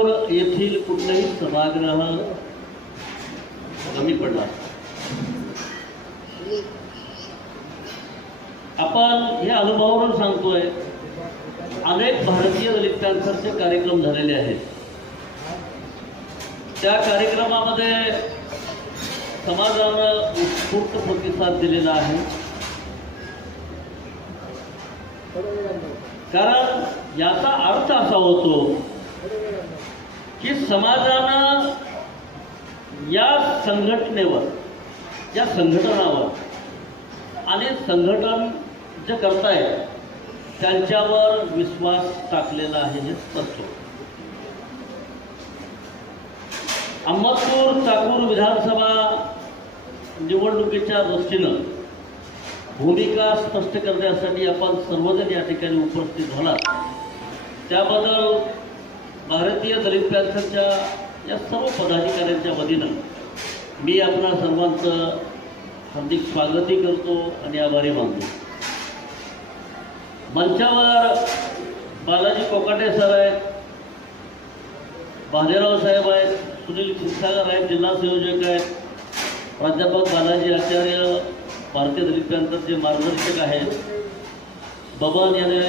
अहमदपूर येथील कुठलाही सभागृह कमी पडला. आपण या अनुभवावरून सांगतोय, अनेक भारतीय दलित पॅन्थरचे कार्यक्रम झालेले आहेत. त्या कार्यक्रमामध्ये समाजानं उत्स्फूर्त प्रतिसाद दिलेला आहे. कारण याचा अर्थ असा होतो की समाजानं या संघटनेवर, या संघटनावर आणि संघटन जे करतायत त्यांच्यावर विश्वास टाकलेला आहे. हे स्पष्ट. अहमदपूर चाकूर विधानसभा निवडणुकीच्या दृष्टीनं भूमिका स्पष्ट करण्यासाठी आपण सर्वजण या ठिकाणी उपस्थित झाला. त्याबद्दल भारतीय दलित पॅन्थरच्या या सर्व पदाधिकाऱ्यांच्या वतीनं मी आपणा सर्वांचं हार्दिक स्वागतही करतो आणि आभारी मानतो. मंचावर बालाजी कोकाटे सर आहेत, भालेराव साहेब आहेत, सुनील क्षीरसागर आहेत, जिल्हा संयोजक आहेत, प्राध्यापक बालाजी आचार्य भारतीय दलित पॅन्थरचे मार्गदर्शक आहेत, बबन याने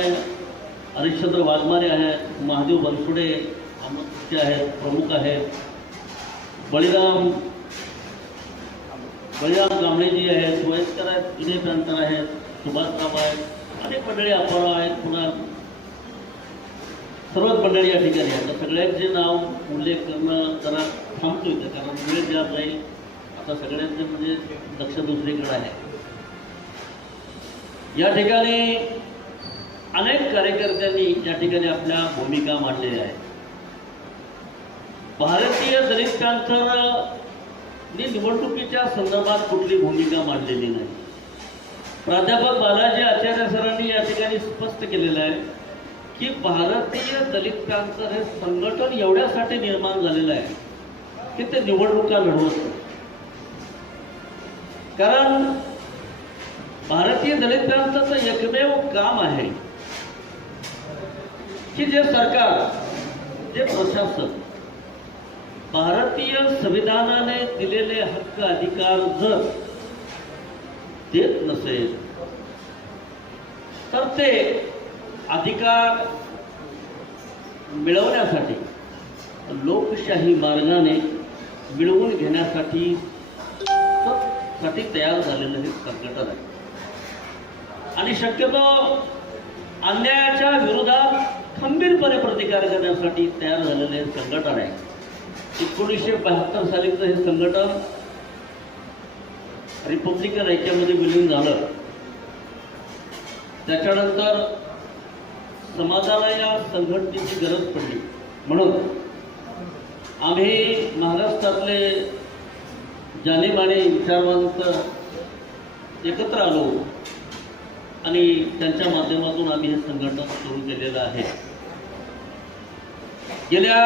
हरिश्चंद्र वाघमारे आहेत, महादेव बनसुडे अहमदपूरचे आहेत, प्रमुख आहेत, बळीराम कांबळेजी आहेत, वयस्कर आहेत, जुने पॅन्थर आहेत, सुभाषराव आहेत, अनेक मंडळी आपण आहेत, पुन्हा सर्वच मंडळी या ठिकाणी आहेत. सगळ्यांचे नाव उल्लेख करणं जरा थांबतो इथं, कारण वेळ द्या जाईल. आता सगळ्यांचे म्हणजे लक्ष दुसरीकडे आहे. या ठिकाणी अनेक कार्यकर्त्यांनी या ठिकाणी आपल्या भूमिका मांडलेल्या आहेत. भारतीय दलित पॅन्थरने निवडणुकीच्या संदर्भात कुठली भूमिका मांडलेली नाही. प्राध्यापक बालाजी आचार्य सरांनी या ठिकाणी स्पष्ट केलेलं आहे की भारतीय दलित पॅन्थर हे संघटन एवढ्यासाठी निर्माण झालेलं आहे की ते निवडणुका लढवत नाही. कारण भारतीय दलित पॅन्थरचं एकमेव काम आहे की जे सरकार, जे प्रशासन भारतीय संविधानाने दिलेले हक्क अधिकार जर देत नसेल तर ते अधिकार मिळवण्यासाठी लोकशाही मार्गाने मिळवून घेण्यासाठी तयार झालेलं हे संघटन आहे. आणि शक्यतो अन्यायाच्या विरोधात खंबीरपणे प्रतिकार करण्यासाठी तयार झालेलं हे संघटन आहे. 1972 सालीचं हे संघटन रिपब्लिकन ऐक्यामध्ये विलीन झालं. त्याच्यानंतर समाजाला या संघटनेची गरज पडली, म्हणून आम्ही महाराष्ट्रातले जाणीमानी विचारवंत एकत्र आलो आणि त्यांच्या माध्यमातून आम्ही हे संघटन सुरू केलेलं आहे. गेल्या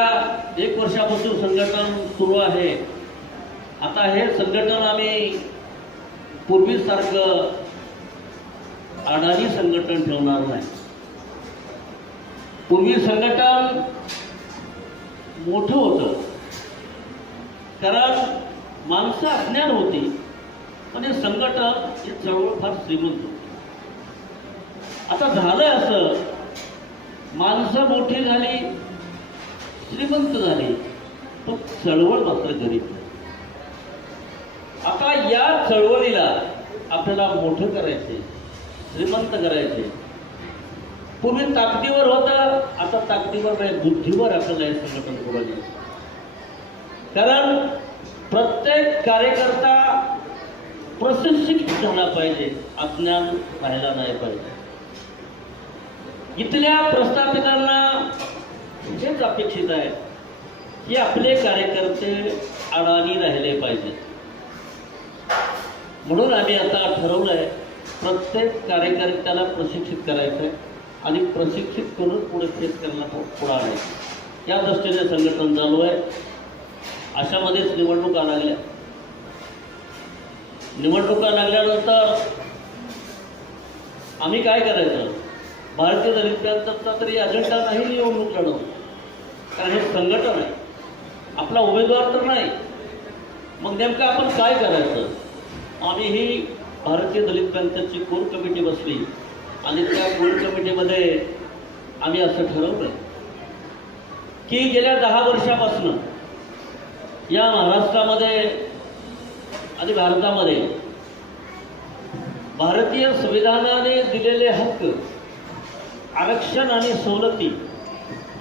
1 वर्षापासून संघटन सुरू आहे. आता हे संघटन आम्ही पूर्वीसारखं अडाणी संघटन ठेवणार नाही. पूर्वी संघटन मोठं होतं कारण माणसं अज्ञान होती आणि संघटन हे चळवळ फार श्रीमंत होती. आता झालंय असं, माणसं मोठी झाली, श्रीमंत झाली, पण चळवळ मात्र गरीब. आता या चळवळीला आपल्याला मोठं करायचे, श्रीमंत करायचे. पूर्वी ताकदीवर होतं, आता ताकदीवर नाही, बुद्धीवर आपल्याला हे संघटन करायचे. कारण प्रत्येक कार्यकर्ता प्रशिक्षित झाला पाहिजे, अज्ञान राहिला नाही पाहिजे. इथल्या प्रस्थापितांना हेच अपेक्षित आहे की आपले कार्यकर्ते अडाणी राहिले पाहिजेत. म्हणून आम्ही आता ठरवलंय प्रत्येक कार्यकर्त्याला प्रशिक्षित करायचंय आणि प्रशिक्षित करून पुढे फेस करायला पुढे आणायचं. या दृष्टीने संघटन चालू आहे. अशामध्येच निवडणुका लागल्या. निवडणुका लागल्यानंतर आम्ही काय करायचं? भारतीय दलित पॅन्थरचा तरी अजेंडा नाही निवडणूक लढवणं. कारण हे संघटन आहे, आपला उमेदवार तर नाही. मग नेमकं आपण काय करायचं? आम्ही ही भारतीय दलित पॅंथरची कोर कमिटी बसली आणि त्या कोर कमिटीमध्ये आम्ही असं ठरवलं की गेल्या 10 वर्षापासून या महाराष्ट्रामध्ये आणि भारतामध्ये भारतीय संविधानाने दिलेले हक्क, आरक्षण आणि सवलती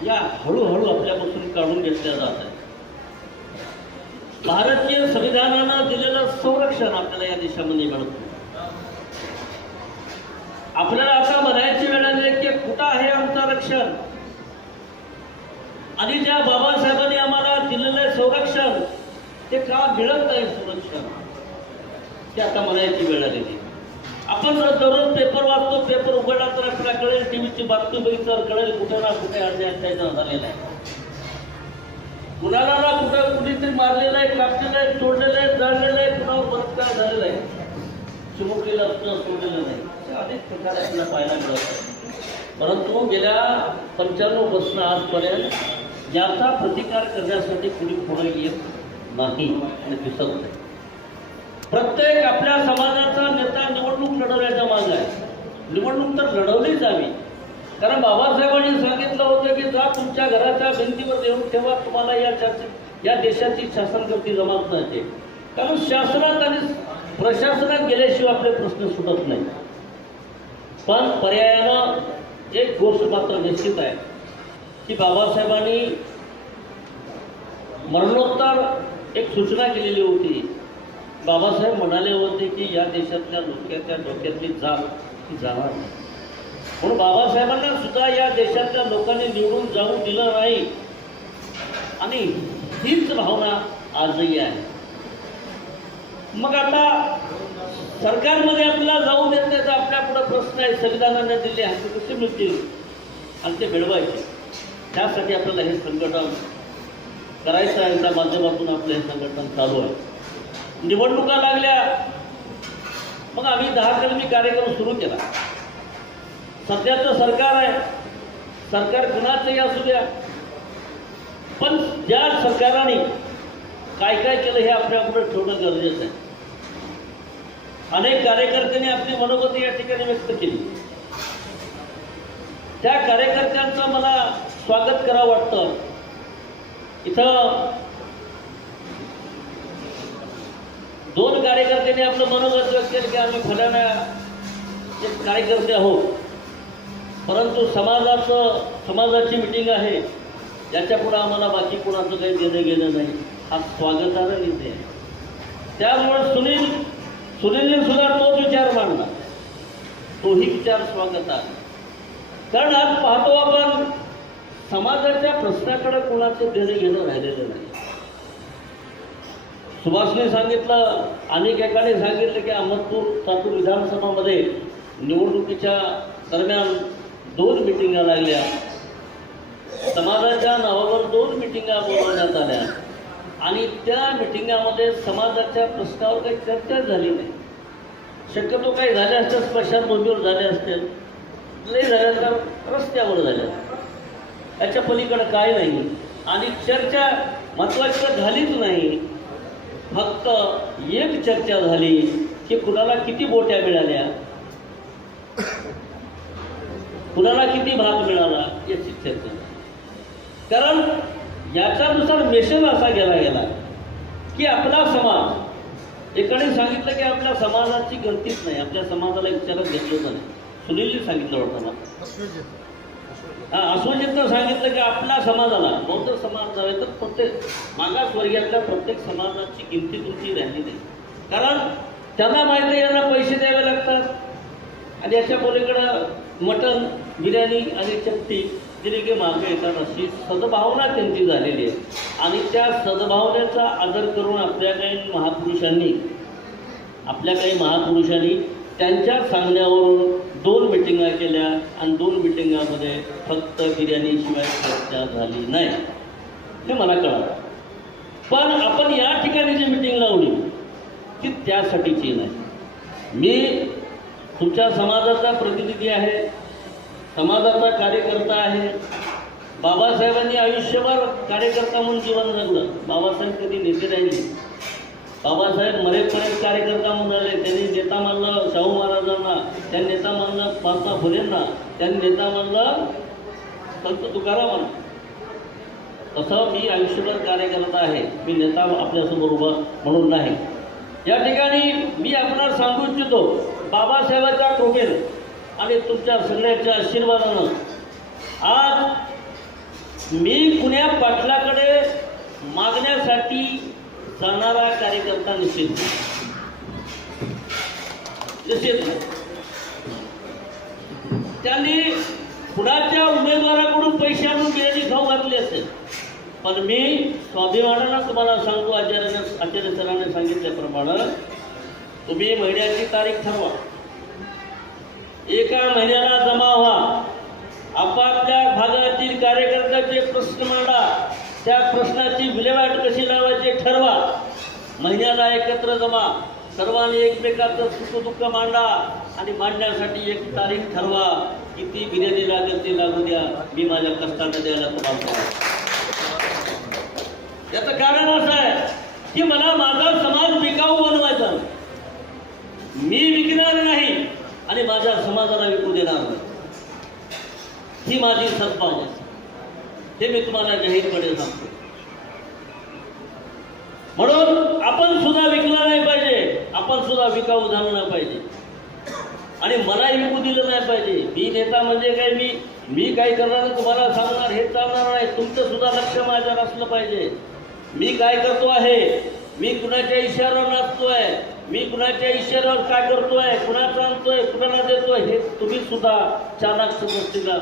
या हळूहळू आपल्यापासून काढून घेतल्या जात आहेत. भारतीय संविधानानं दिलेलं संरक्षण आपल्याला या देशामध्ये मिळतं. आपल्याला आता म्हणायची वेळ आली की कुठं आहे आमचं रक्षण आणि ज्या बाबासाहेबांनी आम्हाला दिलेलं संरक्षण ते का मिळत नाही संरक्षण, ते आता म्हणायची वेळ आलेली. आपण दररोज पेपर वाचतो, पेपर उघडला तर आपल्याला कळेल, टीव्हीची बातमी बघितल्यावर कळेल कुठे ना कुठे अन्याय झालेला आहे. कुणाला ना कुठं कुणीतरी मारलेलं आहे, कापलेलं आहे, तोडलेलं आहे, जाळलेलं आहे, कुणावर बलात्कार झालेला आहे, चिमुकलेलं असतं, सोडलेलं नाही, अनेक प्रकारे आपल्याला पाहायला मिळत आहे. परंतु गेल्या 95 पासून आजपर्यंत याचा प्रतिकार करण्यासाठी कुणी पुढे येत नाही आणि दिसत नाही. प्रत्येक आपल्या समाजाचा नेता निवडणूक लढवण्याच्या मागे आहे. निवडणूक तर लढवली जावी, कारण बाबासाहेबांनी सांगितलं होतं की जा तुमच्या घराच्या भिंतीवर देऊन ठेवा, तुम्हाला या देशाची शासनकर्ती जमात नाही. कारण शासनात आणि प्रशासनात गेल्याशिवाय आपले प्रश्न सुटत नाही. पण पर्यायानं एक गोष्ट मात्र निश्चित आहे की बाबासाहेबांनी मरणोत्तर एक सूचना केलेली होती. बाबासाहेब म्हणाले होते की या देशातल्या लोकांच्या डोक्यातली जाग ही जाणार नाही. म्हणून बाबासाहेबांना सुद्धा या देशातल्या लोकांनी निवडून जाऊ दिलं नाही आणि हीच भावना आजही आहे. मग आता सरकारमध्ये आपल्याला जाऊ देत नाही तर आपल्या पुढे प्रश्न आहे, संविधानाने दिले हक्क कसे मिळतील आणि ते मिळवायचे. त्यासाठी आपल्याला हे संघटन करायचं आहे. त्या माध्यमातून आपलं हे संघटन चालू आहे. निवडणुका लागल्या, मग आम्ही 10 कलमी कार्यक्रम सुरू केला. सध्याचं सरकार आहे, सरकार कुणाचंही असू द्या, पण ज्या सरकाराने काय काय केलं हे आपल्यापुढे ठेवणं गरजेचं आहे. अनेक कार्यकर्त्यांनी आपली मनोगत या ठिकाणी व्यक्त केली. त्या कार्यकर्त्यांचं मला स्वागत करावं वाटतं. इथं 2 कार्यकर्त्यांनी आपलं मनोगत व्यक्त केलं की आम्ही फलाना एक कार्यकर्ते आहोत, परंतु समाजाची मिटिंग आहे, याच्यापुढे आम्हाला बाकी कोणाचं काही देणं घेणं नाही. हा स्वागतार्ह निर्णय आहे. त्यामुळे सुनीलने सुद्धा तोच विचार मांडला, तोही विचार स्वागतार्ह. कारण आज पाहतो आपण समाजाच्या प्रश्नाकडे कोणाचं देणं घेणं राहिलेलं नाही. सुभाषने सांगितलं, अनेक एकाने सांगितलं की अहमदपूर सातूर विधानसभामध्ये निवडणुकीच्या दरम्यान 2 मिटिंगा लागल्या, समाजाच्या नावावर 2 मिटिंगा बोलवण्यात आल्या आणि त्या मिटिंगामध्ये समाजाच्या प्रश्नावर काही चर्चा झाली नाही. शक्यतो काही झाल्या असत्या स्मशानभूमीवर झाल्या असतील, नाही झाल्या तर रस्त्यावर झाल्या, याच्या पलीकडे काय नाही. आणि चर्चा महत्त्वाची झालीच नाही. फक्त एक चर्चा झाली की कुणाला किती बोट्या मिळाल्या, कुणाला किती भाग मिळाला याची चर्चा. कारण याच्यानुसार मेसेज असा गेला की आपला समाज, एकाने सांगितलं की आपल्या समाजाची गणतीच नाही, आपल्या समाजाला विचारात घेतलं नाही. सुनीलने सांगितलं होतं ना, अश्वजितनं सांगितलं की आपल्या समाजाला, बौद्ध समाज आहे तर प्रत्येक मागासवर्गीयातल्या प्रत्येक समाजाची गिनती तुमची राहिली नाही. कारण त्यांना माहिती आहे यांना पैसे द्यावे लागतात आणि याच्या पलीकडं मटण, बिर्याणी आणि चपटी दिली की मागे येतात, अशी सद्भावना त्यांची झालेली आहे. आणि त्या सद्भावनेचा आदर करून आपल्या काही महापुरुषांनी त्यांच्या सांगण्यावरून 2 मिटिंगा केल्या आणि 2 मिटिंगामध्ये फक्त बिर्याणीशिवाय चर्चा झाली नाही, हे मला कळलं. पण आपण या ठिकाणी जी मिटिंग लावली ती त्यासाठीची नाही. मी तुमच्या समाजाचा प्रतिनिधी आहे, समाजाचा कार्यकर्ता आहे, बाबासाहेबांनी आयुष्यभर कार्यकर्ता म्हणून जीवन जगलं. बाबासाहेब कधी नेते राहिले. बाबासाहेब मरेपर्यंत कार्यकर्ता म्हणून राहिले. त्यांनी नेता मानलं शाहू महाराजांना, त्यांनी नेता मानलं महात्मा फुलेंना, त्यांनी नेता मानलं संत तुकारामांना. तसं मी आयुष्यभर कार्यकर्ता आहे. मी नेता आपल्यासमोर उभा म्हणून नाही. या ठिकाणी मी आपल्याला सांगू इच्छितो, बाबासाहेबांच्या कृपेनं आणि तुमच्या सगळ्यांच्या आशीर्वादानं आज मी पुण्या पाटलाकडे मागण्यासाठी जाणारा कार्यकर्ता निश्चित त्यांनी कुणाच्या उमेदवाराकडून पैसे आणून बिर्याणी खाऊ घातली असेल, पण मी स्वाभिमानानं तुम्हाला सांगतो, आचार्य सरांनी सांगितल्याप्रमाणे तुम्ही महिन्याची तारीख ठरवा, एका महिन्याला जमा व्हा, आपापल्या भागातील कार्यकर्त्याचे प्रश्न मांडा, त्या प्रश्नाची विल्हेवाट कशी लावायची ठरवा, महिन्याला एकत्र जमा, सर्वांनी एकमेकांचं सुखदुःख मांडा आणि मांडण्यासाठी एक तारीख ठरवा. किती बिर्याणी लागेल ते लागू द्या, मी माझ्या कष्टाने द्यायला तुम्हाला. याचं कारण असं आहे की मला माझा समाज विकाऊ बनवायचा, मी विकणार नाही आणि माझ्या समाजाला विकू देणार नाही. ही माझी सद्भावना आहे. हे मी तुम्हाला जाहीरपणे सांगतो. म्हणून आपण सुद्धा विकलं नाही पाहिजे, आपण सुद्धा विकाऊ झालं नाही पाहिजे आणि मलाही विकू दिलं नाही पाहिजे. मी नेता म्हणजे काय, मी काय करणार तुम्हाला सांगणार हे चालणार नाही. तुमचं सुद्धा लक्ष माझ्यावर असलं पाहिजे. मी काय करतो आहे, मी कुणाच्या इशाऱ्यावर नाचतोय, मी कुणाच्या इशाऱ्यावर काय करतोय, कुणाचा आणतोय, कुणाला देतोय, हे तुम्ही सुद्धा चालाक गोष्टीला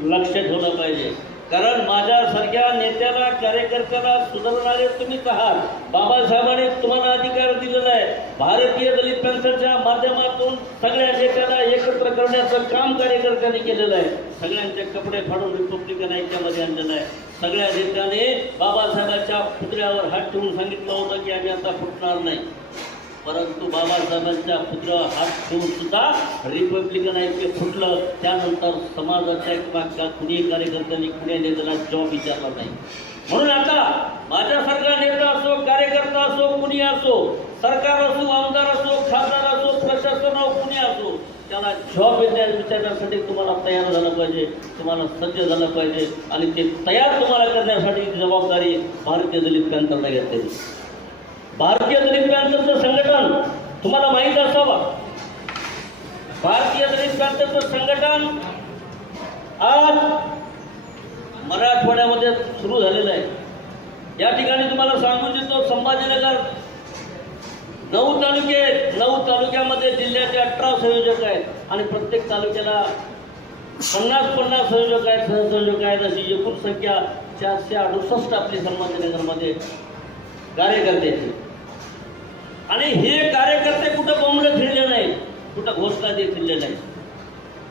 लक्ष ठेवलं पाहिजे. कारण माझ्यासारख्या नेत्याला, कार्यकर्त्याला सुधारणारे तुम्हीच आहात. बाबासाहेबांनी तुम्हाला अधिकार दिलेला आहे. भारतीय दलित पॅन्थरच्या माध्यमातून सगळ्या नेत्याला एकत्र करण्याचं काम कार्यकर्त्यांनी केलेलं आहे. सगळ्यांचे कपडे फाडून रिपब्लिकन ऐक्यामध्ये आणलेलं आहे. सगळ्या नेत्याने बाबासाहेबांच्या पुतळ्यावर हात ठेवून सांगितलं होतं की आम्ही आता फुटणार नाही, परंतु बाबासाहेबांच्या पुतळ्यावर हात ठेवून सुद्धा रिपब्लिकन ऐक्य फुटलं. त्यानंतर समाजाच्या किंवा कुणी कार्यकर्त्यांनी कुणी नेत्याला जॉब विचारला नाही. म्हणून आता माझ्यासारखा नेता असो, कार्यकर्ता असो, कुणी असो, सरकार असो, आमदार असो, खासदार असो, प्रशासन असो, कुणी असो, त्याला जॉब विचारण्यासाठी तुम्हाला तयार झालं पाहिजे, तुम्हाला सज्ज झालं पाहिजे आणि ते तयार तुम्हाला करण्यासाठी जबाबदारी भारतीय दलित पॅन्थरला घेतलेली. भारतीय दलित पॅन्थरचं संघटन तुम्हाला माहीत असावं. भारतीय दलित पॅन्थरचं संघटन आज मराठवाड्यामध्ये सुरू झालेलं आहे. या ठिकाणी तुम्हाला सांगू इच्छितो, संभाजीनगर 9 तालुक्यामध्ये जिल्ह्याचे 18 संयोजक आहेत आणि प्रत्येक तालुक्याला 50 संयोजक आहेत, सहसंयोजक आहेत. अशी एकूण संख्या 468 आपली संभाजीनगरमध्ये कार्यकर्त्याची. आणि हे कार्यकर्ते कुठं बोंबले फिरले नाही, कुठं घोषणा देत फिरले नाही.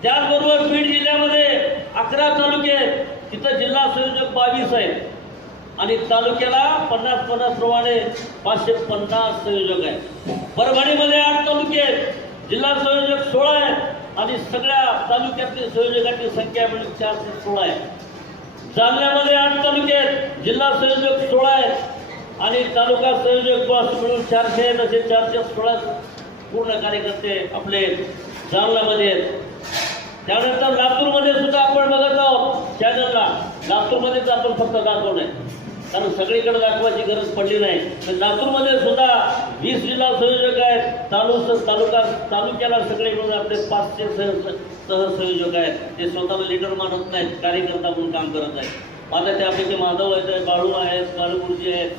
त्याचबरोबर बीड जिल्ह्यामध्ये 11 तालुके आहेत, तिथं जिल्हा संयोजक 22 आहेत आणि तालुक्याला 50 प्रमाणे 550 संयोजक आहेत. परभणीमध्ये 8 तालुके आहेत, जिल्हा संयोजक 16 आहेत आणि सगळ्या तालुक्यातील संयोजकांची संख्या मिळून 416 आहे. जालन्यामध्ये 8 तालुके आहेत, जिल्हा संयोजक 16 आहेत आणि तालुका संयोजक मिळून 400 आहेत. असे 416 पूर्ण कार्यकर्ते आपले जालन्यामध्ये आहेत. त्यानंतर लातूरमध्ये सुद्धा आपण बघत आहोत चॅनलला. लातूरमध्येच आपण फक्त दाखवणं आहे, कारण सगळीकडे दाखवायची गरज पडली नाही. तर लातूरमध्ये सुद्धा 20 जिल्हा संयोजक आहेत. तालुक्याला सगळे मिळून आपले 500 सहसंयोजक आहेत. ते स्वतःला लीडर मानत नाहीत, कार्यकर्ता म्हणून काम करत आहेत. माझ्या त्यापैकी माधव आहेत, बाळू आहेत, बाळूगुरुजी आहेत,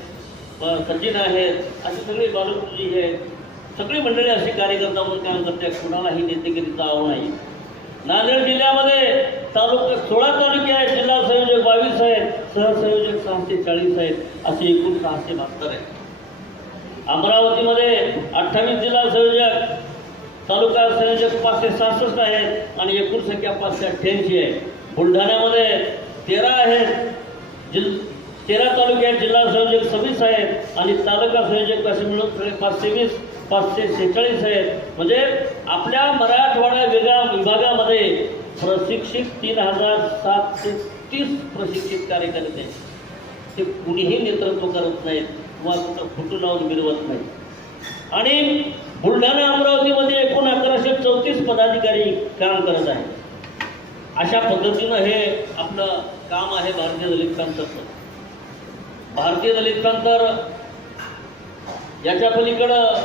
सचिन आहेत, अशी सगळी बाळूगुरुजी आहेत. सगळी मंडळी अशी कार्यकर्ता म्हणून काम करते. कुणालाही नेतेगिरीचा आव नाही. नांदेड जिल्ह्यामध्ये 16 तालुके आहेत, जिल्हा संयोजक 22 आहेत, सहसंयोजक 640 आहेत, असे एकूण 672 आहेत. अमरावतीमध्ये 28 जिल्हा संयोजक, तालुका संयोजक 566 आहेत आणि एकूण संख्या 588 आहे. बुलढाण्यामध्ये 13 आहेत, 13 तालुके आहेत, जिल्हा संयोजक 26 आहेत आणि तालुका संयोजक असे मिळून 546 आहेत. म्हणजे आपल्या मराठवाडा विभागामध्ये प्रशिक्षित 3700 34 प्रशिक्षित कार्यकर्ते आहेत. ते कुणीही नेतृत्व करत नाहीत किंवा कुठं फोटो लावून मिरवत नाहीत. आणि बुलढाणा अमरावतीमध्ये एकूण 1134 पदाधिकारी काम करत आहेत. अशा पद्धतीनं हे आपलं काम आहे भारतीय दलित पॅंथरचं. भारतीय दलित पॅंथर याच्या पलीकडं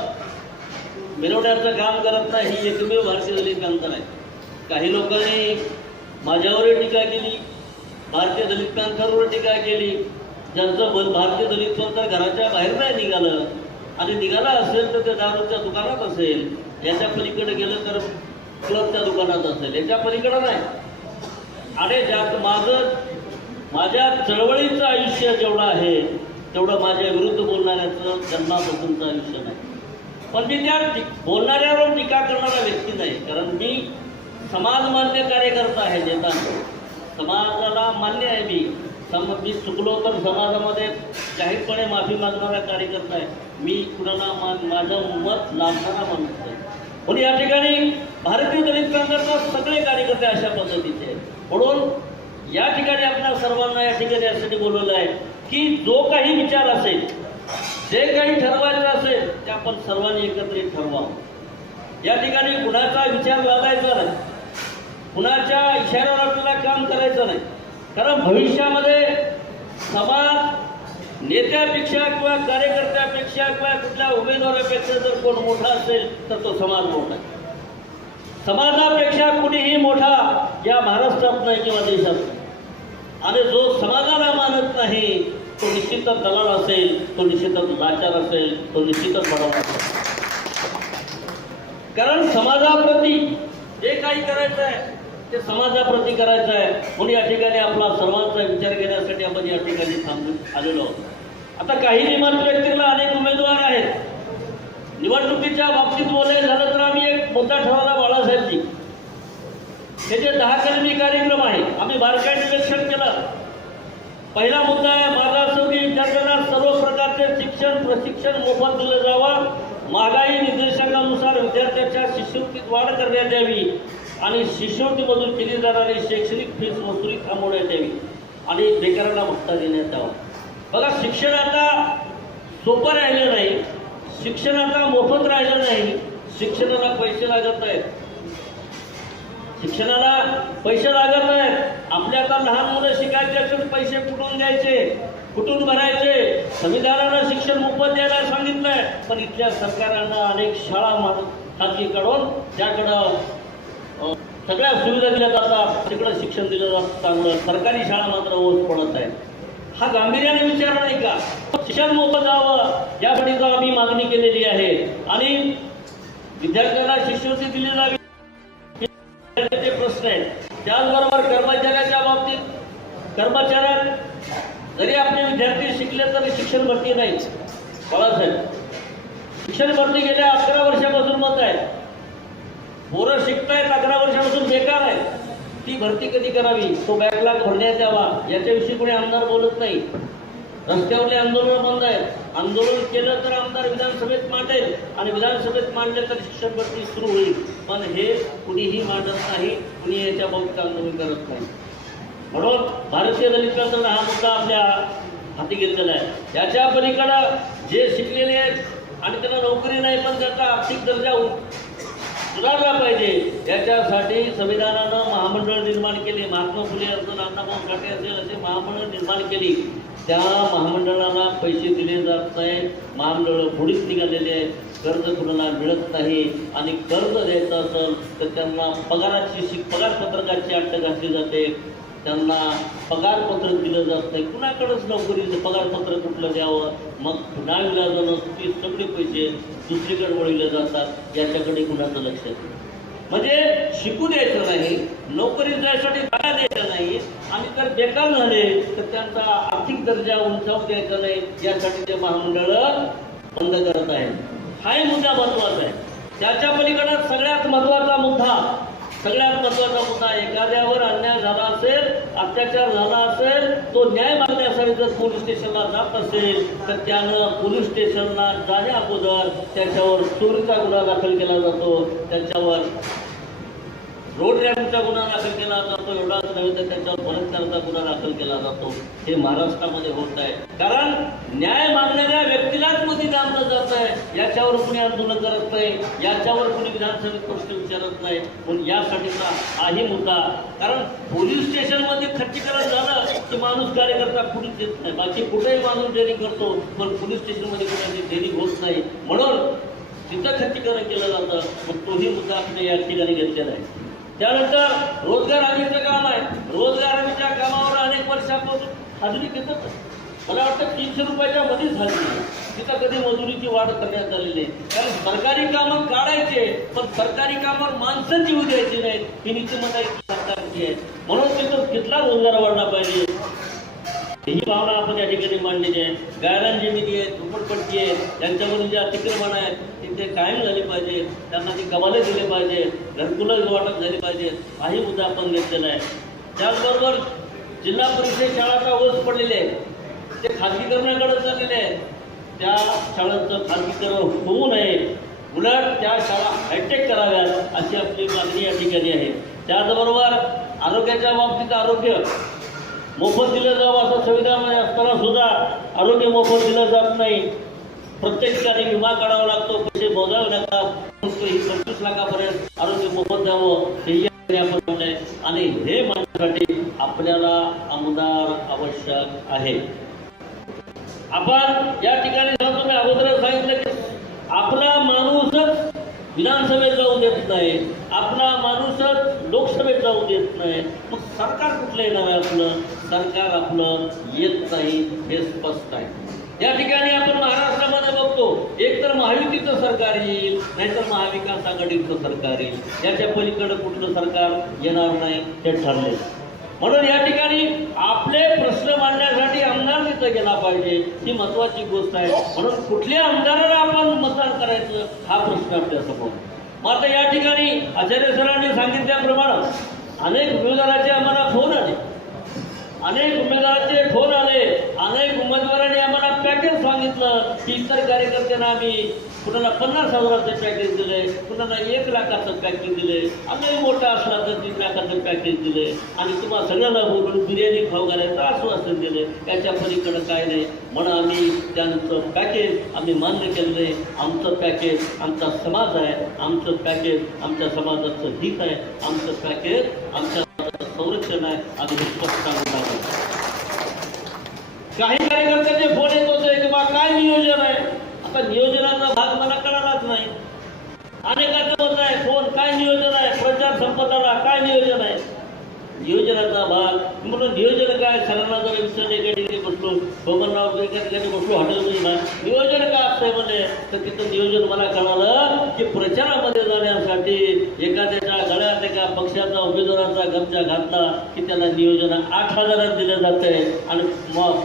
मिरवण्याचं काम करत नाही, ही एकमेव भारतीय दलित पॅंथर आहे. काही लोकांनी माझ्यावरही टीका केली, भारतीय दलित पॅंथरवर टीका केली. ज्यांचं भारतीय दलित पॅंथर घराच्या बाहेर नाही निघालं आणि निघाला असेल तर ते दारूच्या दुकानात असेल, याच्या पलीकडे गेलं तर क्लबच्या दुकानात असेल, याच्या पलीकडं नाही. आणि ज्यात माझ्या चळवळीचं आयुष्य जेवढं आहे तेवढं माझ्या विरुद्ध बोलणाऱ्याचं जन्मापासूनचं आयुष्य नाही. पण मी त्या बोलणाऱ्यावर टीका करणारा व्यक्ती नाही, कारण मी समाजमान्य कार्यकर्ता आहे. नेता समाजाला मान्य आहे. मी चुकलो तर समाजामध्ये जाहीरपणे माफी मागणारा कार्यकर्ता आहे. मी कुणाला माझं मत लाभणारा माणूस आहे. पण या ठिकाणी भारतीय दलित पॅंथरचे सगळे कार्यकर्ते अशा पद्धतीचे आहेत. म्हणून या ठिकाणी आपल्या सर्वांना या ठिकाणी यासाठी बोलवलं आहे की जो काही विचार असेल, जे काही ठरवायचं असेल ते आपण सर्वांनी एकत्रित ठरवावं. या ठिकाणी कुणाचा विचार लादायचा नाही, कुणाच्या इशाऱ्यावर आपल्याला काम करायचं नाही. कारण भविष्यामध्ये समाज नेत्यापेक्षा किंवा कार्यकर्त्यापेक्षा किंवा कुठल्या उमेदवारापेक्षा जर कोण मोठा असेल तर तो समाज मोठा आहे. समाजापेक्षा कुणीही मोठा या महाराष्ट्रात नाही किंवा देशात नाही. आणि जो समाजाला मानत नाही तो निश्चितच दलाल असेल, तो निश्चितच लाचार असेल, तो निश्चितच बडा असेल. कारण समाजाप्रती जे काही करायचं आहे ते समाजाप्रती करायचं आहे. म्हणून या ठिकाणी आपला सर्वांचा विचार घेण्यासाठी आपण या ठिकाणी थांबून आलेलो आहोत. आता काही निवडणूक व्यक्तीला अनेक उमेदवार आहेत. निवडणुकीच्या बाबतीत बोलायचं झालं तर आम्ही एक मुद्दा ठरवला बाळासाहेबजी. हे जे 10 कलमी कार्यक्रम आहे, आम्ही बारकाईने निरीक्षण केलं. पहिला मुद्दा आहे मागासवर्गीय विद्यार्थ्यांना सर्व प्रकारचे शिक्षण प्रशिक्षण मोफत दिलं जावं. महागाई निर्देशांकानुसार विद्यार्थ्यांच्या शिष्यवृत्तीत वाढ करण्यात यावी आणि शिष्यवृत्तीमधून केली जाणारी शैक्षणिक फीस वसुली थांबवण्यात यावी आणि बेकारांना भत्ता देण्यात यावा. बघा, शिक्षण आता सोपं राहिलं नाही, शिक्षण आता मोफत राहिलं नाही. शिक्षणाला पैसे लागत आहेत. शिक्षणाला पैसे लागत नाहीत. आपल्या आता लहान मुलं शिकायचे असेल पैसे कुठून द्यायचे, कुठून भरायचे? संविधानानं शिक्षण मोफत द्यायला सांगितलंय, पण इथल्या सरकारांना अनेक शाळा खाजगी काढून त्याकडं सगळ्या सुविधा दिल्या जातात, तिकडं शिक्षण दिलं जातं चांगलं. सरकारी शाळा मात्र ओस पडत आहे. हा गांभीर्याने विचार नाही का? शिक्षण मोफत जावं यासाठी आम्ही मागणी केलेली आहे आणि विद्यार्थ्यांना शिष्यवृत्ती दिली जावी ते प्रश्न आहे. त्याचबरोबर कर्मचाऱ्याच्या बाबतीत कर्मचाऱ्यात जरी आपले विद्यार्थी शिकले तरी शिक्षण भरती नाही. बाळासाहेब, शिक्षण भरती गेल्या 11 वर्षापासून मत आहे. पोरं शिकतायत 11 वर्षापासून बेकार आहे. ती भरती कधी करावी, तो बॅकलॉग भरण्यात यावा याच्याविषयी कोणी आमदार बोलत नाही. रस्त्यावरले आंदोलन बंद आहेत. आंदोलन केलं तर आमदार विधानसभेत मांडेल आणि विधानसभेत मांडले तर शिक्षण भरती सुरू होईल. पण हे कुणीही मांडत नाही, कुणी याच्या बाबतीत आंदोलन करत नाही. म्हणून भारतीय दलित पॅंथरनं हा मुद्दा आपल्या हाती घेतलेला आहे. याच्या पलीकडं जे शिकलेले आहेत आणि त्यांना नोकरी नाही पण त्याचा आर्थिक दर्जा सुधारला पाहिजे, याच्यासाठी संविधानानं महामंडळ निर्माण केली. महात्मा फुले असेल, अण्णाभाऊ साठे असेल असे महामंडळ निर्माण केली. त्या महामंडळाला पैसे दिले जात नाहीत. महामंडळ पुढेच निघालेले आहेत. कर्ज कुणाला मिळत नाही आणि कर्ज द्यायचं असेल तर त्यांना पगारपत्रकाची अट घातली जाते. त्यांना पगारपत्रक दिलं जात नाही. कुणाकडेच नोकरीचं पगारपत्र कुठलं द्यावं, मग पुन्हा विलाजानं ती सगळे पैसे दुसरीकडे वळविले जातात. याच्याकडे कुणाचं लक्ष नाही. म्हणजे शिकू द्यायचं नाही, नोकरी द्यायसाठी जागा द्यायचा नाही आणि जर बेकार झाले तर त्यांचा आर्थिक दर्जा उंचावू द्यायचा नाही. यासाठी ते महामंडळ बंद करत आहे. हाही मुद्दा महत्वाचा आहे. त्याच्या पलीकडे सगळ्यात महत्वाचा मुद्दा एखाद्यावर अन्याय झाला असेल, अत्याचार झाला असेल, तो न्याय मागण्यासाठी जर पोलीस स्टेशनला जात असेल तर त्यानं पोलीस स्टेशनला जाण्या अगोदर त्याच्यावर चोरीचा गुन्हा दाखल केला जातो, त्याच्यावर रोड रॅम्पचा गुन्हा दाखल केला जातो, एवढाच नव्हे तर त्याच्यावर बलात्काराचा गुन्हा दाखल केला जातो. हे महाराष्ट्रामध्ये होत आहे, कारण न्याय मागणाऱ्या व्यक्तीलाच मध्ये डांबलं जात आहे. याच्यावर कुणी आंदोलन करत नाही, याच्यावर कुणी विधानसभेत प्रश्न विचारत नाही. पण यासाठीचा हाही मुद्दा, कारण पोलीस स्टेशनमध्ये खच्चीकरण झालं की माणूस कार्यकर्ता कुठेच देत नाही. बाकी कुठेही माणूस डेअरिंग करतो, पण पोलीस स्टेशनमध्ये कुणाची डेअरिंग होत नाही, म्हणून तिथं खच्चीकरण केलं जातं. मग तोही मुद्दा आपण या ठिकाणी घेतलेला आहे. त्यानंतर रोजगार हमीचं काम आहे. रोजगार हमीच्या कामावर अनेक वर्षापासून अजूनही घेतात. मला वाटतं 300 रुपयाच्या मध्येच झाली, तिथं कधी मजुरीची वाढ करण्यात आलेली आहे. कारण सरकारी कामं काढायचे, पण सरकारी कामावर माणसं जीव द्यायची नाहीत, ही नीतिमत्ता सरकारची आहे. म्हणून तिथं तिथला रोजगार वाढला पाहिजे, ही भावना आपण या ठिकाणी मांडलेली आहे. गायरान जमिनी आहेत, झोपडपट्टी आहे, त्यांच्यावरून जे अतिक्रमण आहेत ते कायम झाले पाहिजे, त्यांना ती कमाले दिले पाहिजे, घरकुलं वाटप झाली पाहिजे, हाही मुद्दा आपण घेतलेला आहे. त्याचबरोबर जिल्हा परिषद शाळाचा ओझ पडलेले आहे, ते खाजगीकरणाकडे चाललेले आहे. त्या शाळांचं खाजगीकरण होऊ नये, उलट त्या शाळा हायटेक कराव्यात अशी आपली मागणी या ठिकाणी आहे. त्याचबरोबर आरोग्याच्या बाबतीत आरोग्य मोफत दिलं जावं असं संविधानामध्ये असताना सुद्धा आरोग्य मोफत दिलं जात नाही. प्रत्येक ठिकाणी विमा काढावा लागतो, पैसे मोजावे लागतात. 25 लाखापर्यंत आरोग्य मोफत द्यावं हे आपण आहे, आणि हे मानण्यासाठी आपल्याला आमदार आवश्यक आहे. आपण या ठिकाणी तुम्ही अगोदर सांगितलं की आपला माणूसच विधानसभेत जाऊ देत नाही, आपला माणूसच लोकसभेत जाऊ देत नाही, मग सरकार कुठलं येणार आहे? आपलं सरकार आपलं येत नाही, हे स्पष्ट आहे. या ठिकाणी आपण महाराष्ट्रामध्ये बघतो, एक तर महायुतीचं सरकार येईल, नाहीतर महाविकास आघाडीचं सरकार येईल. याच्या पलीकडे कुठलं सरकार येणार नाही, हे ठरले. म्हणून या ठिकाणी आपले प्रश्न मांडण्यासाठी आमदार तिथं गेला पाहिजे, ही महत्वाची गोष्ट आहे. म्हणून कुठल्या आमदाराला आपण मतदान करायचं हा प्रश्न आपल्यासमोर. मग आता या ठिकाणी आचार्य सरांनी सांगितल्याप्रमाणे अनेक उमेदवारांचे आम्हाला फोन आले, अनेक उमेदवारांनी आम्हाला पॅकेज सांगितलं की इतर कार्यकर्त्यांना आम्ही कुणाला 50,000चं पॅकेज दिले, कुणाला 1 लाखाचं पॅकेज दिले, आम्ही मोठा असला तर 3 लाखाचं पॅकेज दिले, आणि तुम्हाला सगळ्यांना बोलून बिर्याणी खाऊ घालायचं आश्वासन दिले. त्याच्या पलीकडं काय नाही. म्हणून आम्ही त्यांचं पॅकेज आम्ही मान्य केलं नाही. आमचं पॅकेज आमचा समाज आहे, आमचं पॅकेज आमच्या समाजाचं हित आहे, आमचं पॅकेज आमच्या संरक्षण आहे. आम्ही स्पष्ट सांगून टाकतो. काही कार्यकर्त्यांचे फोन येत होते की बा काय नियोजन आहे. आता नियोजनाचा भाग मला कळालाच नाही. अनेकांचं होत आहे फोन, काय नियोजन आहे, प्रचार संपत आला, काय नियोजन आहे. नियोजनाचा भाग म्हणून नियोजन काय, सरांना जर विचारले एका ठिकाणी बसलो, बबनराव एका ठिकाणी बसलो हॉटेलमध्ये ना, नियोजन काय असतंय म्हणे, तर तिथं नियोजन मला कळालं की प्रचारामध्ये जाण्यासाठी एखाद्याच्या गळ्यात एका पक्षाचा उमेदवाराचा गमछा घातला की त्याला नियोजन 8,000 दिलं जातंय, आणि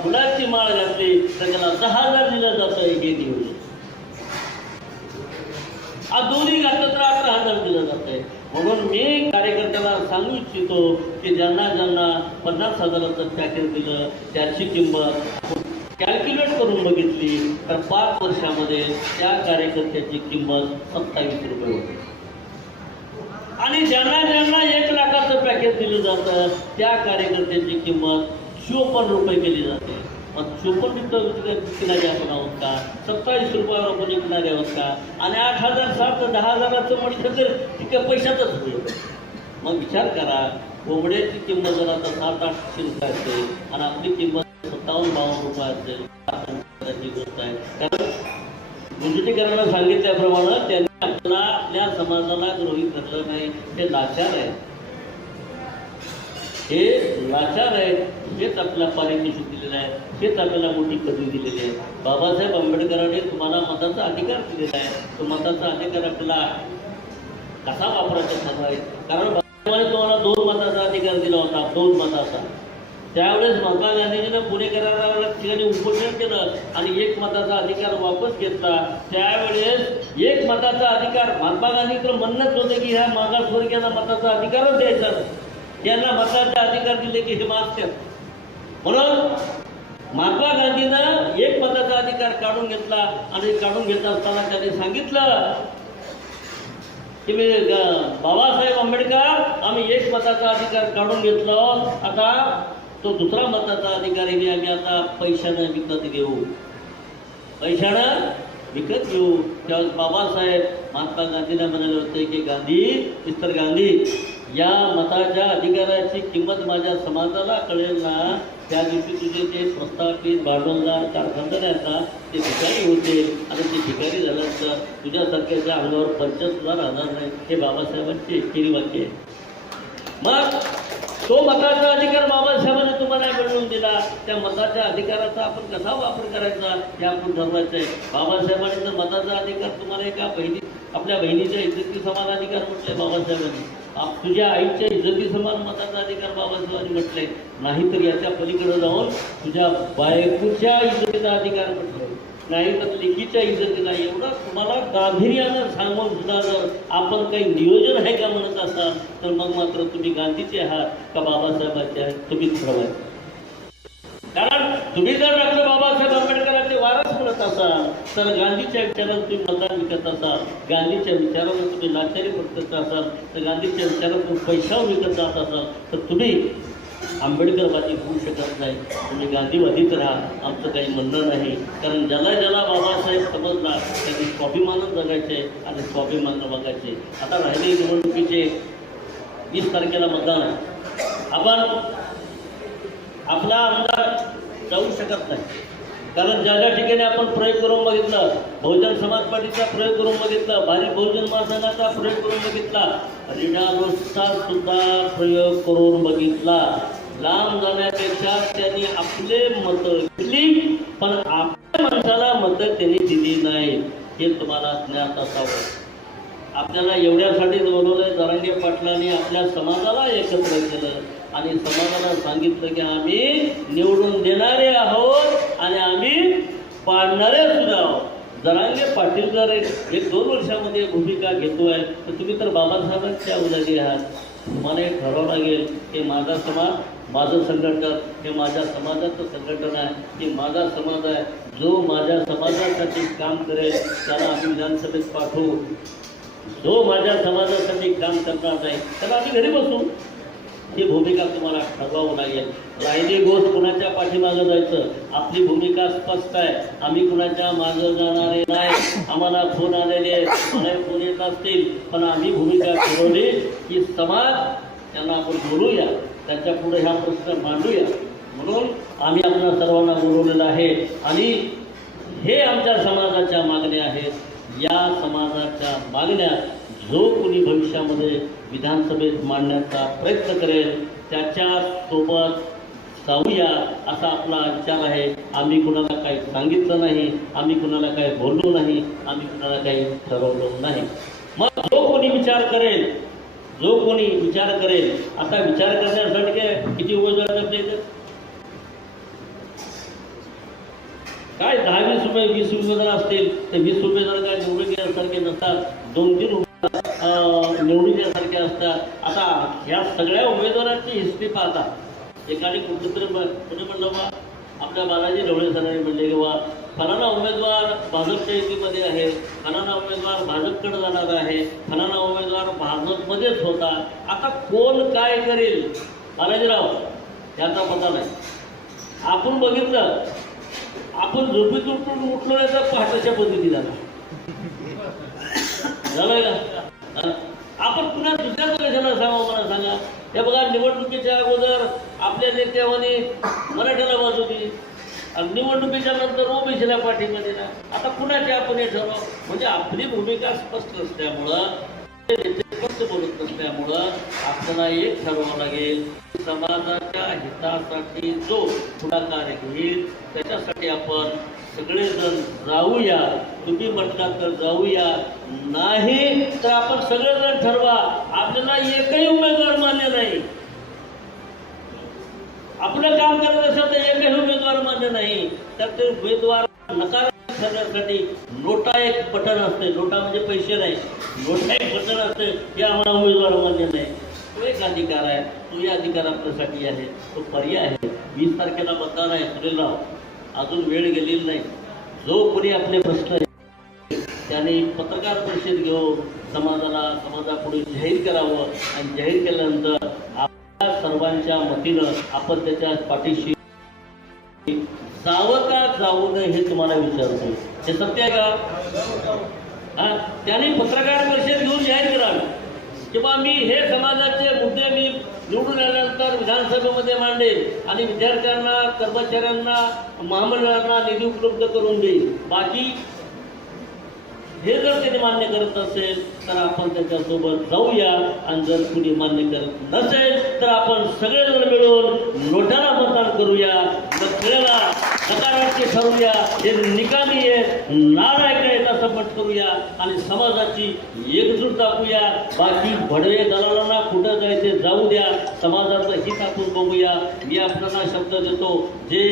फुलाची माळ घातली तर त्याला 10,000 दिलं जातंय. हे नियोजन आज दोन्ही घातलं तर 18,000 दिलं जातंय. म्हणून मी कार्यकर्त्याला सांगू इच्छितो की ज्यांना 50,000चं पॅकेज दिलं त्याची किंमत कॅल्क्युलेट करून बघितली तर 5 वर्षामध्ये त्या कार्यकर्त्याची किंमत 27 रुपये होती, आणि ज्यांना 1 लाखाचं पॅकेज दिलं जातं त्या कार्यकर्त्याची किंमत 54 रुपये केली जाते. मग 54 विकणारे आपण आहोत का, 27 रुपयावर आपण विकणारे आहोत का, आणि 8,000 7 10,000चं म्हटलं तर तिकडे पैशातच होईल. मग विचार करा, कोंबड्याची किंमत जर आता 700-800 रुपये असेल आणि आपली किंमत 57-52 रुपये असेल, गोष्ट आहे. कारण गुंजटीकरांना सांगितल्याप्रमाणे त्यांनी आपल्या समाजाला गृहीत धरलं नाही. हे लाचार आहे, हे लाचार आहेत. हेच आपल्याला पारितोषिक दिलेलं आहे, हेच आपल्याला मोठी पदवी दिलेली आहे. बाबासाहेब आंबेडकरांनी तुम्हाला मताचा अधिकार दिलेला आहे. तो मताचा अधिकार आपल्याला कसा वापरायचा ठरला आहे. कारण बाबासाहेबांनी तुम्हाला 2 मताचा अधिकार दिला होता, 2 मताचा. त्यावेळेस महात्मा गांधीजीनं पुणेकरांना ठिकाणी उपोषण केलं आणि 1 मताचा अधिकार वापस घेतला. त्यावेळेस 1 मताचा अधिकार महात्मा गांधीकडे म्हणणंच होतं की ह्या मागासवर्गीयांना मताचा अधिकारच द्यायचा, यांना मताचे अधिकार दिले की हे मागतात. म्हणून महात्मा गांधीनं 1 मताचा अधिकार काढून घेतला, आणि काढून घेत असताना त्यांनी सांगितलं की मी बाबासाहेब आंबेडकर आम्ही एक मताचा अधिकार काढून घेतलो, आता तो दुसरा मताचा अधिकारी आम्ही आता पैशानं विकत घेऊ, पैशानं विकत घेऊ. त्यावेळेस बाबासाहेब महात्मा गांधींना म्हणाले होते की गांधी, मिस्टर गांधी, या मताच्या अधिकाराची किंमत माझ्या समाजाला कळेल ना, त्या दिवशी तुझे ते प्रस्थापित भांडवलदार कारखानदार आहेत ना, ते भिकारी होते आणि ते भिकारी झाल्यानंतर तुझ्यासारख्याच्या अंगावर पंचसुद्धा राहणार नाही. हे बाबासाहेबांचे एकेरी वाक्य आहे. मग तो मताचा अधिकार बाबासाहेबांनी तुम्हाला मिळवून दिला, त्या मताच्या अधिकाराचा आपण कसा वापर करायचा हे आपण ठरवायचं आहे. बाबासाहेबांनी तर मताचा अधिकार तुम्हाला एका आपल्या बहिणीच्या इज्जती समान अधिकार म्हटलंय बाबासाहेबांनी, तुझ्या आईच्या इज्जती समान मताचा अधिकार बाबासाहेबांनी म्हटलंय, नाहीतर याच्या पलीकडे जाऊन तुझ्या बायकोच्या इज्जतीचा अधिकार म्हटलंय, नाही तर लेकीच्या इज्जतीला. एवढं तुम्हाला गांभीर्यानं सांगून सुद्धा जर आपण काही नियोजन आहे का म्हणत असाल तर मग मात्र तुम्ही गांधीचे आहात का बाबासाहेबांचे आहात तुम्हीच ठरवायचं. कारण तुम्ही जर डॉक्टर बाबासाहेब आंबेडकरांचे वारस म्हणत असाल तर गांधीच्या विचारानं तुम्ही मतदान विकत असाल, गांधीच्या विचारानं तुम्ही लाचारी करत असाल तर गांधीच्या विचारातून पैसा विकत जात असाल तर तुम्ही आंबेडकरवादी होऊ शकत नाही, तुम्ही गांधीवादीच राहा. आमचं काही म्हणणं नाही. कारण ज्याला ज्याला बाबासाहेब समजला त्यांनी स्वाभिमानं जगायचे आणि स्वाभिमानं बघायचे. आता राहिले निवडणुकीचे 20 तारखेला मतदान आहे. आपण आपला आमदार जाऊ शकत नाही, कारण ज्या ज्या ठिकाणी आपण प्रयोग करून बघितला, बहुजन समाज पार्टीचा प्रयोग करून बघितला, भारी बहुजन महासंघाचा प्रयोग करून बघितला, रिडारोसचा सुद्धा प्रयोग करून बघितला. लांब जाण्यापेक्षा त्यांनी आपले मतं घेतली, पण आपल्या माणसाला मतं त्यांनी दिली नाही. हे तुम्हाला ज्ञात असावं. आपल्याला एवढ्यासाठी बोलवलंय, जरांगे पाटलांनी आपल्या समाजाला एकत्र केलं आणि समाजाला सांगितलं की आम्ही निवडून देणारे आहोत आणि आम्ही पाडणारे सुद्धा आहोत. जरांगे पाटील जर 1-2 वर्षामध्ये भूमिका घेतोय तर तुम्ही तर बाबासाहेबांच्या उजाडी आहात. तुम्हाला हे ठरवावं लागेल की माझा समाज, माझं संघटन हे माझ्या समाजाचं संघटन आहे, की माझा समाज आहे, जो माझ्या समाजासाठी काम करेल त्याला आम्ही विधानसभेत पाठवू, जो माझ्या समाजासाठी काम करणार नाही त्याला आम्ही घरी बसू. ही भूमिका तुम्हाला ठरवावं लागेल. राहिली गोष्ट कुणाच्या पाठीमागं जायचं, आपली भूमिका स्पष्ट आहे. आम्ही कुणाच्या मागं जाणारे नाही. आम्हाला फोन आलेले फोन येत असतील, पण आम्ही भूमिका ठरवली की समाज त्यांना आपण बोलूया, त्याच्या पुढे हा प्रश्न मांडूया. म्हणून आम्ही आपल्या सर्वांना बोलवलेलं आहे आणि हे आमच्या समाजाच्या मागण्या आहेत. या समाजाच्या मागण्या जो कोणी भविष्यामध्ये विधानसभेत मांडण्याचा प्रयत्न करेल त्याच्यासोबत जाऊया असा आपला विचार आहे. आम्ही कुणाला काही सांगितलं नाही, आम्ही कुणाला काही बोललो नाही, आम्ही कुणाला काही ठरवलं नाही. मग जो कोणी विचार करेल, जो कोणी विचार करेल, आता विचार करण्यासाठी किती उमेदवार आपल्या इथं काय 10-20 रुपये 20 उमेदवार असतील तर 20 उमेदवार काय निवडून घेण्यासारखे नसतात, 2-3 उमेदवार निवडून घेण्यासारखे असतात. आता ह्या सगळ्या उमेदवारांची हिस्ट्री पाहता एकाने कुठेतरी कुठे म्हणलं बा आपल्या बालाजी ढवळे सरांनी म्हणले की बा फलाना उमेदवार भाजपच्या युतीमध्ये आहे, फलाना उमेदवार भाजपकडे जाणार आहे, फलाना उमेदवार भाजपमध्येच होता. आता कोण काय करेल बालाजीराव याचा पता नाही. आपण बघितलं, आपण झोपीत उठून उठलो नाही तर पहाटेच्या पद्धती झालं का. आपण पुन्हा दुसऱ्या कशाला सांगा, मला सांगा. हे बघा, निवडणुकीच्या अगोदर आपल्या नेत्याने मराठ्याला बाजू दिली आणि निवडणुकीच्या नंतर ओबीसीला पाठिंबा दिला. आता कुणाचे आपण हे ठरव, म्हणजे आपली भूमिका स्पष्ट नसल्यामुळं, स्पष्ट बोलत नसल्यामुळं आपल्याला एक ठरवावं लागेल. समाजाच्या हितासाठी जो पुढाकार घेईल त्याच्यासाठी आपण सगळेजण जाऊया. तुम्ही म्हटलात तर जाऊया, नाही तर आपण सगळेजण ठरवा. आपल्याला एकही उमेदवार मान्य नाही, आपलं काम करत असेल तर एकही उमेदवार मान्य नाही तर ते उमेदवार नकार करण्यासाठी नोटा एक बटन असते. नोटा म्हणजे पैसे नाही, नोटा एक बटन असते की आम्हाला उमेदवार मान्य नाही. तो एक अधिकार आहे, तो या अधिकार आपल्यासाठी आहे, तो पर्याय आहे. 20 तारखेला मतदान आहे. सुनीलराव, अजून वेळ गेलेली नाही. जो कोणी आपले प्रश्न त्यांनी पत्रकार परिषद घेऊन समाजापुढे जाहीर करावं आणि जाहीर केल्यानंतर आपल्या सर्वांच्या मतीनं आपण त्याच्या पाठीशी जावं का जाऊ नये हे तुम्हाला विचारतो. हे सत्य आहे का? त्यांनी पत्रकार परिषद घेऊन जाहीर करावी किंवा मी हे समाजाचे मुद्दे मी निवडून आल्यानंतर विधानसभेमध्ये मांडेल आणि विद्यार्थ्यांना, कर्मचाऱ्यांना, महामंडळांना निधी उपलब्ध करून देईल. बाकी हे जर त्यांनी मान्य करत असेल तर आपण त्याच्यासोबत जाऊया आणि जर कुणी मान्य करत नसेल तर आपण सगळेजण मिळून नोटाला मतदान करूया, खेळाला सकारात्मक ठरवूया. हे निकामी आहे, नालायक आहेत असं मत करूया आणि समाजाची एकजूट दाखवूया. बाकी भडवे दलालांना कुठं जायचे जाऊ द्या, समाजाचं हित आपण बघूया. मी आपल्याला शब्द देतो, जे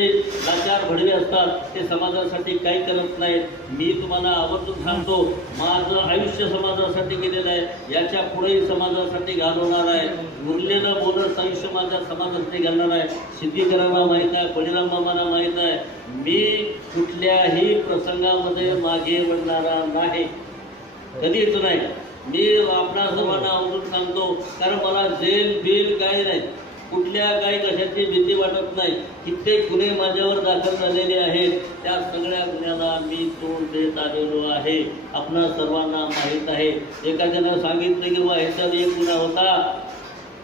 लाचार भडवे असतात ते समाजासाठी काही करत नाहीत. मी तुम्हाला आवर्जून सांगतो, माझं आयुष्य समाजासाठी गेलेलं आहे, याच्या पुढेही समाजासाठी घालवणार आहे. उरलेलं बोनस आयुष्य माझ्या समाजासाठी घालणार आहे. सिद्धीकरांना माहीत आहे, बळीराम मामांना माहीत आहे, मी कुठल्याही प्रसंगामध्ये मागे वळणारा नाही, कधीच नाही. मी आपल्या सर्वांना आवर्जून सांगतो, कारण मला जेल बिल काही नाही, कुठल्या काही कशाची भीती वाटत नाही. कित्येक गुन्हे माझ्यावर दाखल झालेले आहेत, त्या सगळ्या गुन्ह्याला मी तोंड देत आलेलो आहे. आपणा सर्वांना माहीत आहे. एखाद्यानं सांगितलं की बा ह्याच्यात एक गुन्हा होता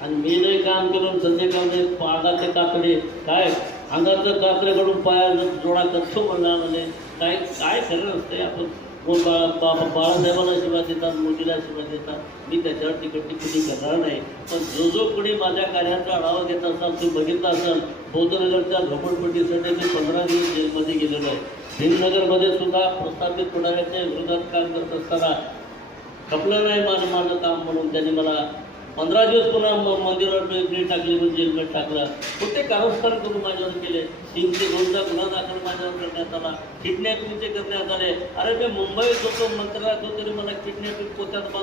आणि मी नाही काम केलं, संध्याकाळी अंगाचे कातडे काय अंगाचं कातडेकडून पाया जोडा कच्छ म्हणणार म्हणजे काय काय खरं नसते. आपण कोण बाळासाहेबांना शिवाय देतात, मोदीला शिवाय देतात, मी त्याच्यावर टिकटी करणार नाही. पण जो कोणी माझ्या कार्याचा आढावा घेत असाल, तुम्ही बघितलं असाल, बौद्धनगरच्या झोपडपट्टीसाठी मी 15 दिवस जेलमध्ये गेलेलो आहे. भीमनगरमध्ये सुद्धा प्रस्थापित पुढाऱ्याच्या विरोधात काम करत असताना खपलं नाही माझं काम म्हणून त्यांनी मला 15 दिवस पुन्हा मंदिरावर बेल टाकली, म्हणजे जेलमध्ये टाकला. कुठे कारस्थान करून माझ्यावर केले. 302चा गुन्हा दाखल माझ्यावर करण्यात आला, किडनॅपिंगचे करण्यात आले. अरे मी मुंबईत होतो, मंत्रालयात होतो, तरी मला किडनॅपिंग पोत्यात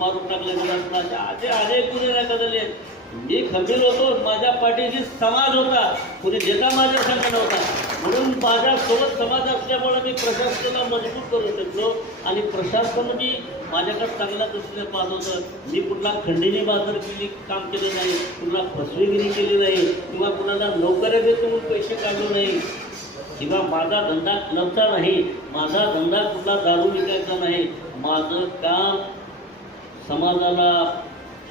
मारून टाकले. असे अनेक गुन्हे नाही झाले. मी खंबीर होतो, माझ्या पाठीशी समाज होता, कुणी देता माझ्या संघ नव्हता. म्हणून माझ्यासोबत समाज असल्यामुळे मी प्रशासनाला मजबूत करू शकलो आणि प्रशासन मी माझ्याकडे चांगल्या दृष्टीने पाहत होतं. मी कुठला खंडणी बाजार केली काम केले नाही, कुठला फसवेगिरी केली नाही, किंवा कुणाला नोकऱ्या देतो म्हणून पैसे काढले नाही, किंवा माझा धंदा क्लबचा नाही, माझा धंदा कुठला दारू विकायचा नाही. माझं काम समाजाला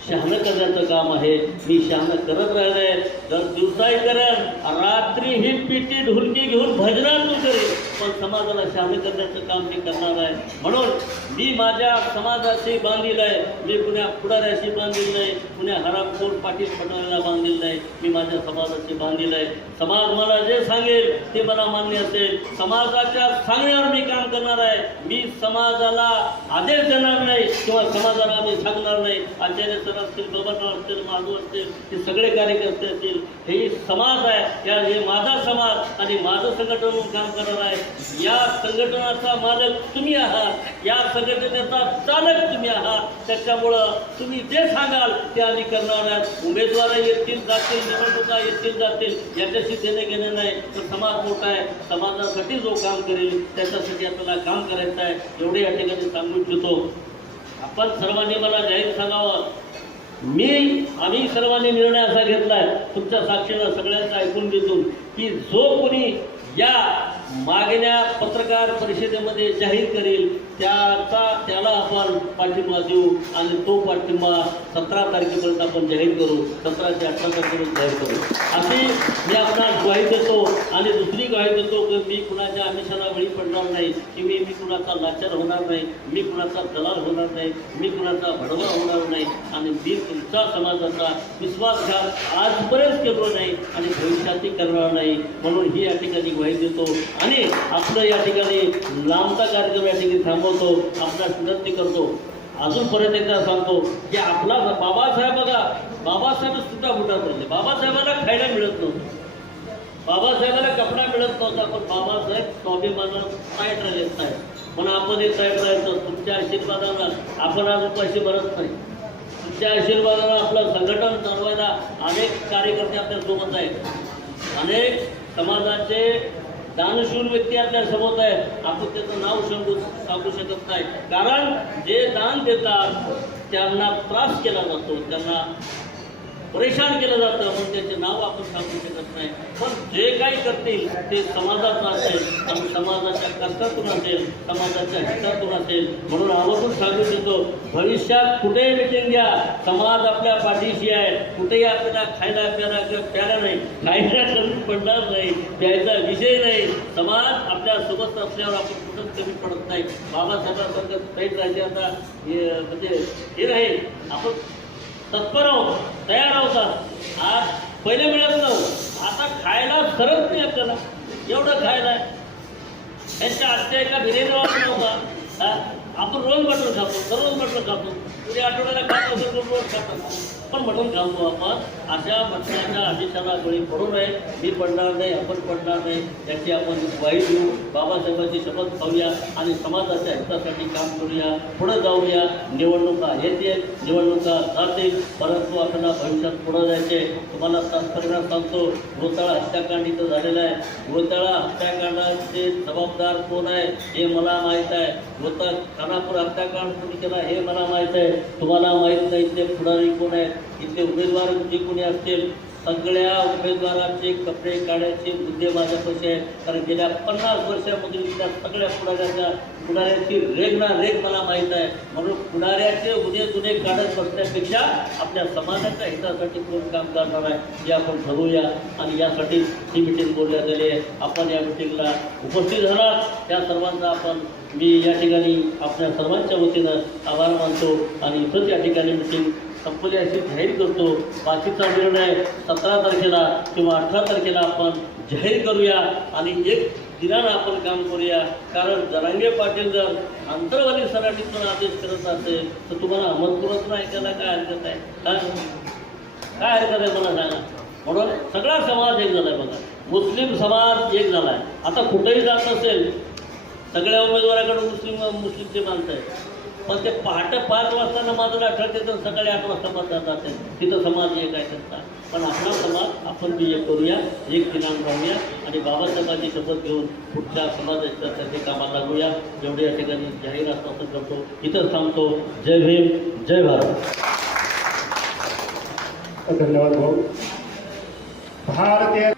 शहाणं करण्याचं काम आहे. मी शहाणं करत राहिले, दर दिवसाही करेन, रात्रीही पिटी ढोलकी घेऊन भजनातून करेन, पण समाजाला शहाणं करण्याचं काम मी करणार आहे. म्हणून मी माझ्या समाजाशी बांधील आहे. मी कुण्या पुढाऱ्याशी बांधील नाही, कुण्या हरामखोर पाटील पटवायला बांधील नाही. मी माझ्या समाजाशी बांधील आहे. समाज मला जे सांगेल ते मला मान्य असेल. समाजाच्या सांगण्यावर मी काम करणार आहे. मी समाजाला आदेश देणार नाही किंवा समाजाला मी सांगणार नाही. आचार्य असतील, बाबांना असतील, माधव असतील, हे सगळे कार्यकर्ते असतील, हे समाज आहे. हे माझा समाज आणि माझं संघटन म्हणून काम करणार आहे. या संघटनाचा मालक तुम्ही आहात, या संघटनेचा चालक तुम्ही आहात. त्याच्यामुळं तुम्ही जे सांगाल ते आम्ही करणार आहात. उमेदवार येतील जातील, निवडणुका येतील जातील, याच्याशी देणे घेणे नाही. तर समाज मोठा आहे, समाजासाठी जो काम करेल त्याच्यासाठी आपल्याला काम करायचं आहे. एवढे या ठिकाणी सांगू इच्छितो. आपण सर्वांनी मला जाहीर सांगावं, आम्ही सर्वांनी निर्णय असा घेतलाय, तुमच्या साक्षीनं सगळ्यांचं ऐकून घेतो, की जो कोणी या मागण्या पत्रकार परिषदेमध्ये जाहीर करेल त्याला आपण पाठिंबा देऊ आणि तो पाठिंबा 17 तारखेपर्यंत आपण जाहीर करू, 17 ते 18 तारखेपर्यंत जाहीर करू अशी मी आपणास ग्वाही देतो. आणि दुसरी ग्वाही देतो की मी कुणाच्या आमिषाला बळी पडणार नाही, की मी कुणाचा लाचार होणार नाही, मी कुणाचा दलाल होणार नाही, मी कुणाचा भडवा होणार नाही आणि मी तुमचा समाजाचा विश्वासघात आजपर्यंत केलो नाही आणि भविष्यातही करणार नाही. म्हणून ही या ठिकाणी ग्वाही देतो आणि आपलं या ठिकाणी लांबचा कार्यक्रम या ठिकाणी थांबवतो. आपला विनंती करतो, अजून परत एकदा सांगतो की आपला बाबासाहेब बघा, बाबासाहेब सुद्धा बुटा पडले. बाबासाहेबांना खायला मिळत नव्हतं, बाबासाहेबांना कपडा मिळत नव्हता, पण बाबासाहेब स्वाभिमानानं ताईट राहिलेत नाही. पण आपणही ताईट राहायचं. तुमच्या आशीर्वादानं आपण आज उपाशी भरत नाही. तुमच्या आशीर्वादानं आपलं संघटन चालवायला अनेक कार्यकर्ते आपल्या सोबत आहेत. अनेक समाजाचे दानशूर व्यक्ती आपल्या समोर आहे, आपण त्याचं नाव सांगू शकत नाही, कारण जे दान देतात त्यांना त्रास केला जातो, त्यांना परेशान केलं जातं, म्हणून त्याचे नाव आपण सांगू शकत नाही. पण जे काही करतील ते समाजाचं असेल आणि समाजाच्या कष्टातून असेल, समाजाच्या हितातून असेल. म्हणून आवर्जून सांगू देतो, भविष्यात कुठेही मिटिंग घ्या, समाज आपल्या पाठीशी आहे. कुठेही आपल्याला खायला प्यायला नाही, खायला कमी पडणार नाही, प्यायचा विषय नाही. समाज आपल्या सोबत असल्यावर आपण कुठंच कमी पडत नाही. बाबासाहेबांसारखं काही राज्याचा म्हणजे हे राहील, आपण तत्पर आहोत, तयार आहोत. आज पहिले मिळत नव्हतं, आता खायला सरत नाही आपल्याला, एवढं खायला आहे. यांच्या आजच्या एका भिनेगावात नव्हता, आपण रोज मटण खातो, दररोज मटण खातो, उद्या आठवड्याला खात असेल रोज खातो, पण मटण खातो आपण. अशा मटणाच्या आदेशाला बळी पडू नये. मी पडणार नाही, आपण पडणार नाही, याची आपण ग्वाही देऊ. बाबासाहेबांची शपथ खाऊया आणि समाजाच्या हितासाठी काम करूया, पुढे जाऊया. निवडणुका येतील, निवडणुका जातील, परंतु आपल्याला भविष्यात पुढं जायचे. तुम्हाला तात्पर्य सांगतो, घोटाळा हत्याकांड इथं झालेला आहे. घोटाळा हत्याकांडाचे जबाबदार कोण आहे हे मला माहीत आहे. खानापूर हत्याकांड कोणी केला हे मला माहीत आहे, तुम्हाला माहीत नाही. इथले पुढारी कोण आहेत, इथले उमेदवार जे कोणी असतील, सगळ्या उमेदवारांचे कपडे काढायचे मुद्दे माझ्यापाशी आहेत. कारण गेल्या 50 वर्षामधून त्या सगळ्या पुढाऱ्याची रेग ना रेग मला माहीत आहे. म्हणून पुढाऱ्याचे जुने काढत बसण्यापेक्षा आपल्या समाजाच्या हितासाठी कोण काम करणार आहे हे आपण ठरवूया. आणि यासाठी ही मिटिंग बोलण्यात आली आहे. आपण या मिटिंगला उपस्थित झालात त्या सर्वांचा मी या ठिकाणी आपल्या सर्वांच्या वतीनं आभार मानतो आणि इथंच या ठिकाणी मिटिंग संपली अशी जाहीर करतो. बाकीचा निर्णय 17 तारखेला किंवा 18 तारखेला आपण जाहीर करूया आणि एक दिनानं आपण काम करूया. कारण जरांगे पाटील जर आंतरवाली सराटीतून आदेश करत असेल तर तुम्हाला अहमदपुरातून ऐकायला काय हरकत आहे? काय हरकत आहे मला सांगा. म्हणून सगळा समाज एक झाला आहे बघा, मुस्लिम समाज एक झाला आहे. आता कुठेही जात असेल, सगळ्या उमेदवाराकडे मुस्लिमचे माणसं आहेत, पण ते पहाटे 5 वाजता नमाजला ठरते तर सकाळी 8 वाजता मतदान जाते, तिथं समाज एक आहे त्यांचा. पण आपला समाज आपण बी एक करूया, एक दिनांक राहूया आणि बाबासाहेबांची शपथ घेऊन पुढच्या समाजासाठी कामाला लागूया. एवढे या ठिकाणी जाहीर आश्वासन करतो, इथंच थांबतो. जय भीम, जय भारत. धन्यवाद भाऊ. भारतीय